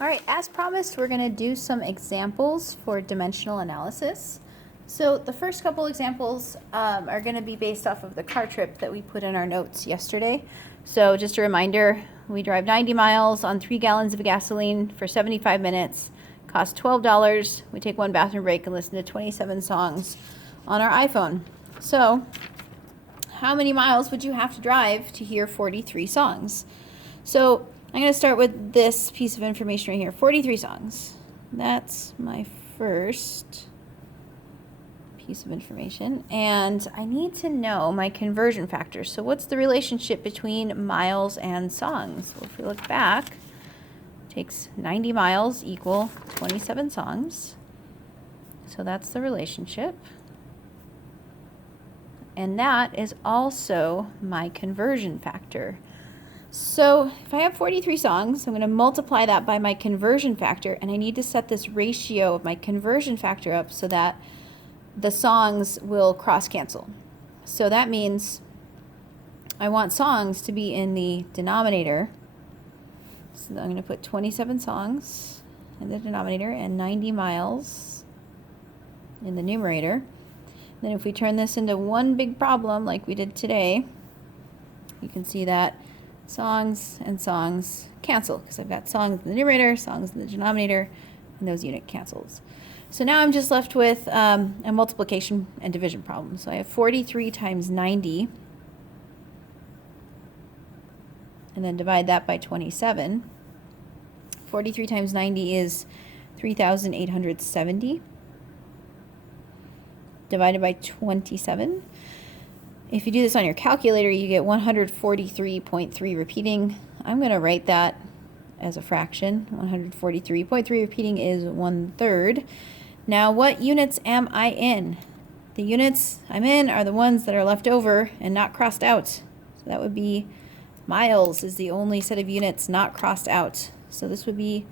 All right, as promised, we're going to do some examples for dimensional analysis. So the first couple examples are going to be based off of the car trip that we put in our notes yesterday. So just a reminder, we drive 90 miles on 3 gallons of gasoline for 75 minutes, cost $12. We take one bathroom break and listen to 27 songs on our iPhone. So how many miles would you have to drive to hear 43 songs? So I'm going to start with this piece of information right here, 43 songs. That's my first piece of information. And I need to know my conversion factor. So what's the relationship between miles and songs? Well, if we look back, it takes 90 miles equal 27 songs. So that's the relationship. And that is also my conversion factor. So if I have 43 songs, I'm going to multiply that by my conversion factor, and I need to set this ratio of my conversion factor up so that the songs will cross cancel. So that means I want songs to be in the denominator. So I'm going to put 27 songs in the denominator and 90 miles in the numerator. Then if we turn this into one big problem like we did today, you can see that songs and songs cancel because I've got songs in the numerator, songs in the denominator, and those unit cancels. So now I'm just left with a multiplication and division problem. So I have 43 times 90, and then divide that by 27. 43 times 90 is 3,870, divided by 27. If you do this on your calculator, you get 143.3 repeating. I'm going to write that as a fraction. 143.3 repeating is 1/3. Now, what units am I in? The units I'm in are the ones that are left over and not crossed out. So that would be miles is the only set of units not crossed out. So this would be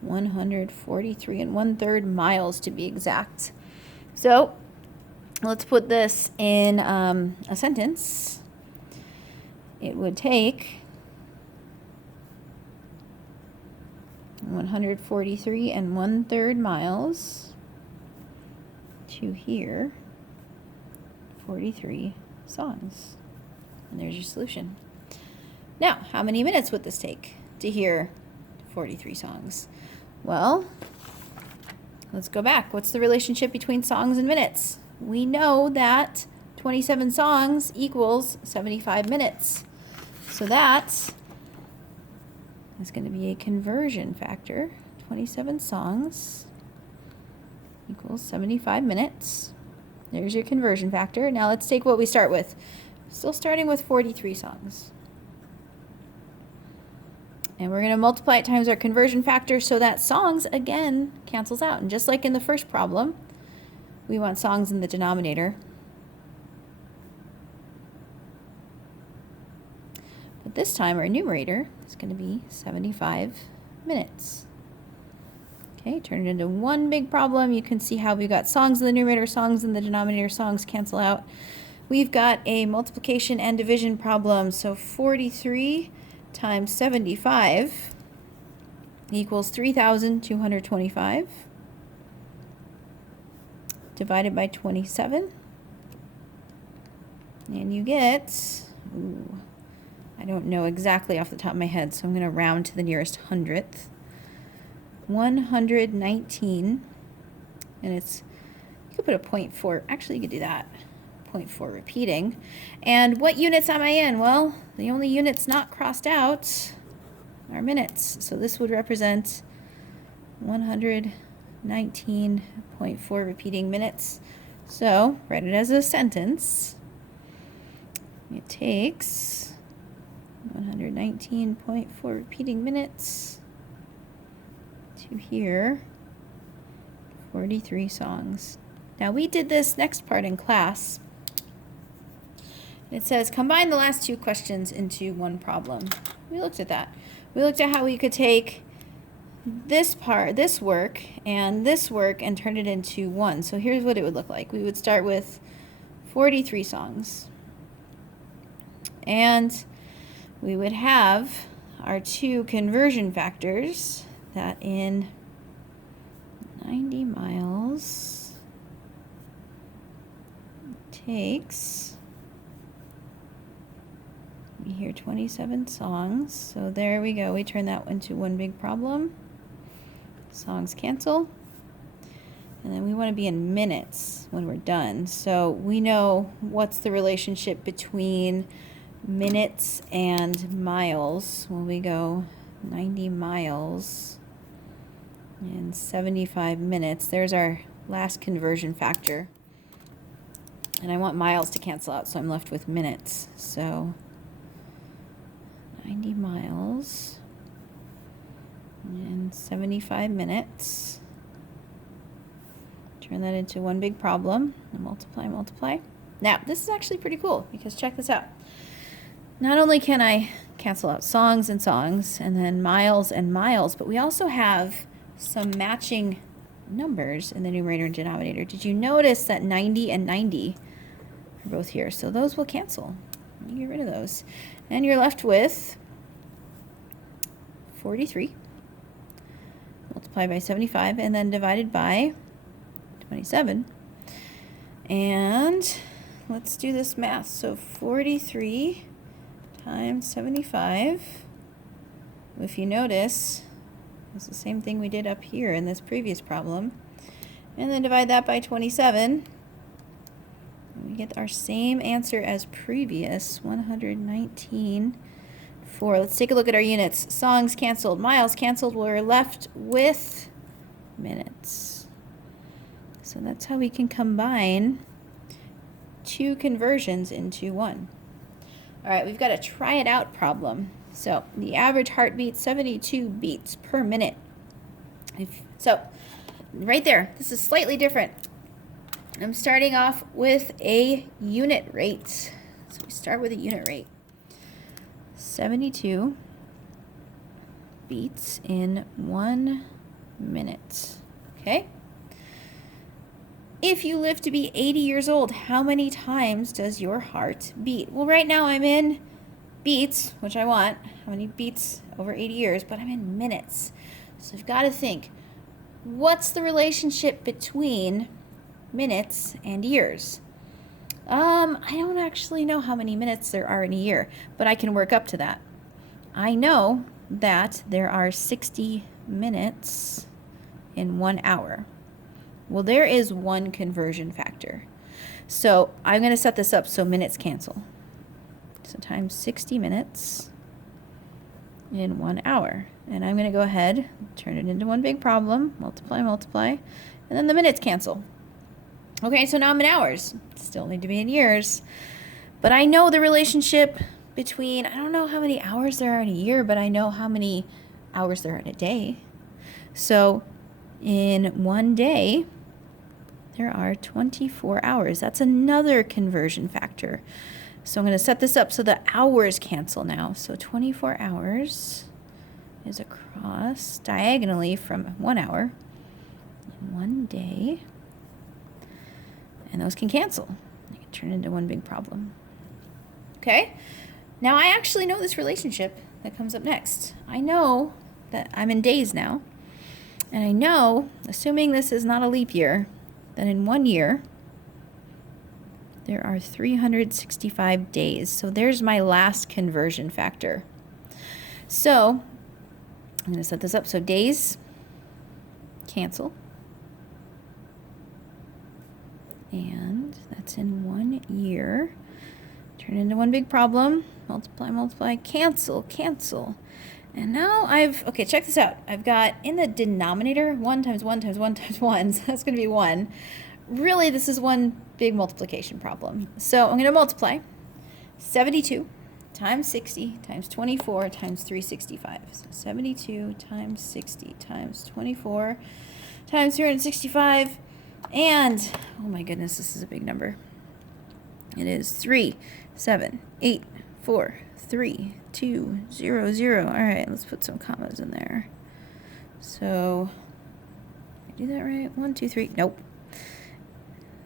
143 and 1/3 miles to be exact. So let's put this in a sentence. It would take 143 and 1/3 miles to hear 43 songs. And there's your solution. Now, how many minutes would this take to hear 43 songs? Well, let's go back. What's the relationship between songs and minutes? We know that 27 songs equals 75 minutes. So that is going to be a conversion factor. 27 songs equals 75 minutes. There's your conversion factor. Now let's take what we start with. Still starting with 43 songs. And we're going to multiply it times our conversion factor so that songs, again, cancels out. And just like in the first problem, we want songs in the denominator. But this time our numerator is going to be 75 minutes. Okay, turn it into one big problem. You can see how we've got songs in the numerator, songs in the denominator, songs cancel out. We've got a multiplication and division problem. So 43 times 75 equals 3,225. Divided by 27, and you get, I don't know exactly off the top of my head, so I'm going to round to the nearest hundredth, 119, and it's, you could put a 0.4, actually you could do that, 0.4 repeating. And what units am I in? Well, the only units not crossed out are minutes, so this would represent 119.4 repeating minutes. So write it as a sentence. It takes 119.4 repeating minutes to hear 43 songs. Now we did this next part in class. It says combine the last two questions into one problem. We looked at that. We looked at how we could take this work, and turn it into one. So here's what it would look like. We would start with 43 songs. And we would have our two conversion factors that in 90 miles takes, we hear 27 songs. So there we go. We turn that into one big problem. Songs cancel. And then we want to be in minutes when we're done. So we know what's the relationship between minutes and miles when we go 90 miles in 75 minutes. There's our last conversion factor. And I want miles to cancel out, so I'm left with minutes. So 90 miles in 75 minutes. Turn that into one big problem and multiply, multiply. Now, this is actually pretty cool because check this out. Not only can I cancel out songs and songs and then miles and miles, but we also have some matching numbers in the numerator and denominator. Did you notice that 90 and 90 are both here? So those will cancel. You get rid of those. And you're left with 43 multiplied by 75 and then divided by 27. And let's do this math. So 43 times 75, if you notice, it's the same thing we did up here in this previous problem. And then divide that by 27. And we get our same answer as previous, 119.4. Let's take a look at our units. Songs canceled, miles canceled. We're left with minutes. So that's how we can combine two conversions into one. All right, we've got a try it out problem. So the average heartbeat, 72 beats per minute. So right there, this is slightly different. I'm starting off with a unit rate. So we start with a unit rate. 72 beats in 1 minute. Okay? If you live to be 80 years old, how many times does your heart beat? Well, right now I'm in beats, which I want. How many beats over 80 years? But I'm in minutes. So I've got to think, what's the relationship between minutes and years? I don't actually know how many minutes there are in a year, but I can work up to that. I know that there are 60 minutes in 1 hour. Well, there is one conversion factor. So I'm going to set this up so minutes cancel. So times 60 minutes in 1 hour. And I'm going to go ahead, turn it into one big problem, multiply, multiply, and then the minutes cancel. Okay, so now I'm in hours. Still need to be in years. But I know the relationship between, I don't know how many hours there are in a year, but I know how many hours there are in a day. So in 1 day, there are 24 hours. That's another conversion factor. So I'm going to set this up so the hours cancel now. So 24 hours is across diagonally from 1 hour in 1 day. And those can cancel. They can turn into one big problem. Okay? Now I actually know this relationship that comes up next. I know that I'm in days now. And I know, assuming this is not a leap year, that in 1 year, there are 365 days. So there's my last conversion factor. So I'm going to set this up. So days cancel. And that's in 1 year. Turn into one big problem. Multiply, multiply, cancel, cancel. And now okay, check this out. I've got in the denominator 1 times 1 times 1 times 1. So that's going to be 1. Really, this is one big multiplication problem. So I'm going to multiply 72 times 60 times 24 times 365. So 72 times 60 times 24 times 365. And, oh my goodness, this is a big number. It is 3, 7, 8, 4, 3, 2, 0, 0. All right, let's put some commas in there. So, did I do that right? 1, 2, 3. Nope.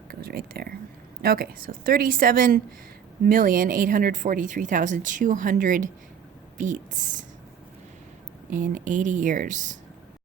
Goes right there. Okay, so 37,843,200 beats in 80 years.